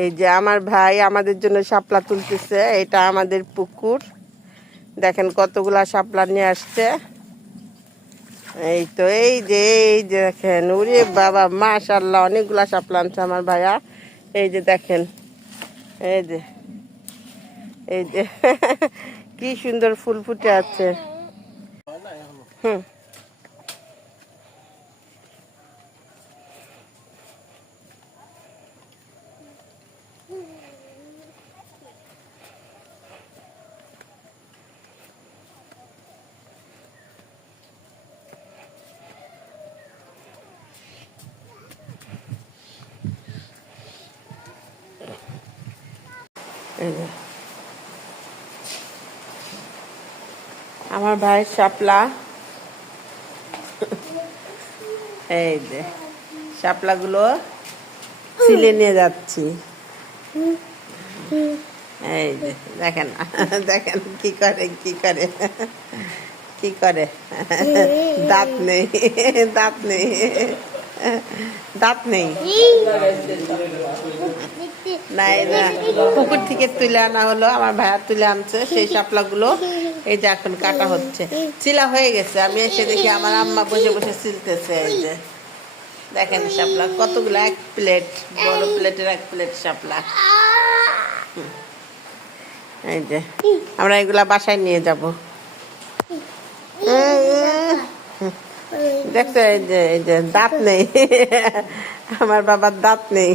এই যে আমার ভাই আমাদের জন্য শাপলা তুলতেছে। এটা আমাদের পুকুর, দেখেন কতগুলা শাপলা নিয়ে আসছে। এই তো এই যে দেখেন, ওরে বাবা মাশাআল্লাহ, অনেকগুলা শাপলা আনছে আমার ভাইয়া। এই যে দেখেন, এই যে এই যে কি সুন্দর ফুল ফুটে আছে। হুম, এই যে আমার ভাইয়ের শাপলা। এই যে শাপলাগুলো ছিলে নিয়ে যাচ্ছি। এই যে দেখেন দেখেন কি করে কি করে কি করে। দাঁত নেই, দাঁত নেই, দাঁত নেই। নাই না, পুকুর থেকে তুলে আনা হলো, আমার ভাইয়া তুলে আনছে সেই শাপলাগুলো। এই যে এখন কাটা হচ্ছে, চিলা হয়ে গেছে। আমি এসে দেখি আমার আম্মা বসে বসে ছিলতেছে। এই যে দেখেন শাপলা কতগুলো, এক প্লেট, বড় প্লেটের এক প্লেট শাপলা। এই যে আমরা এগুলা বাসায় নিয়ে যাব। দেখছো, এই যে দাঁত নেই, আমার বাবার দাঁত নেই।